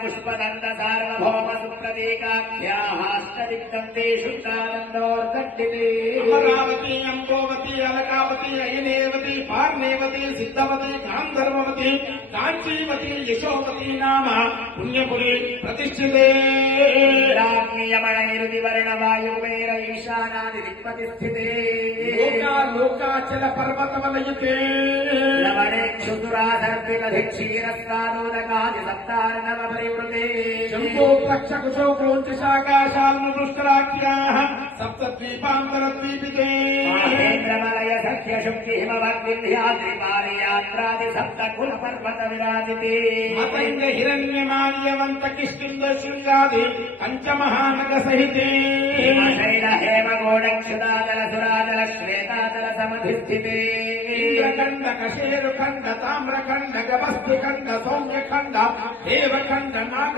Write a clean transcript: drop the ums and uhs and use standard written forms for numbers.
पुष्पदंत सार्वभौम सुप्रतीकाख्याहास्तदिग्धं ते शुद्धानन्दोर्दण्डिते अमरावती अंबोवती अलकावती अयनेवती पार्नेवती सिद्धवती गांधर्ववती कांचीवती यशोवती नाम पुण्यपुरी प्रतिष्ठिते राज्ञयमणैरुदिवर्णवायुवेर ईशानादि दिक्पतिस्थिते लोकाचल पर्वतवलयिते लवणेक्षुसुराधर्पितधिक्षीरस्वादोदकादि सप्तार्णवपरिवृते शम्भो प्रक्षकुशौ क्रौञ्चशाकाशाल्मपुष्कराख्याः सप्तद्वीपान्तरद्वीपिते माहेन्द्रमलय सख्य शुक्ति हिमवद्विन्ध्याद्रिपालयात्रादि सप्तकुलपर्वत विराजिते मतंग हिरण्यमाल्यवन्त किष्किन्द शृङ्गादि पञ्चमहानग सहिते शैल हेम गोडक्षुदादल सुरादल श्वेतादल समधिस्थिते इंद्रखण्ड कशेरुखण्ड ताम्रखण्ड गभस्तिखण्ड सौम्यखण्ड देवखण्ड नाग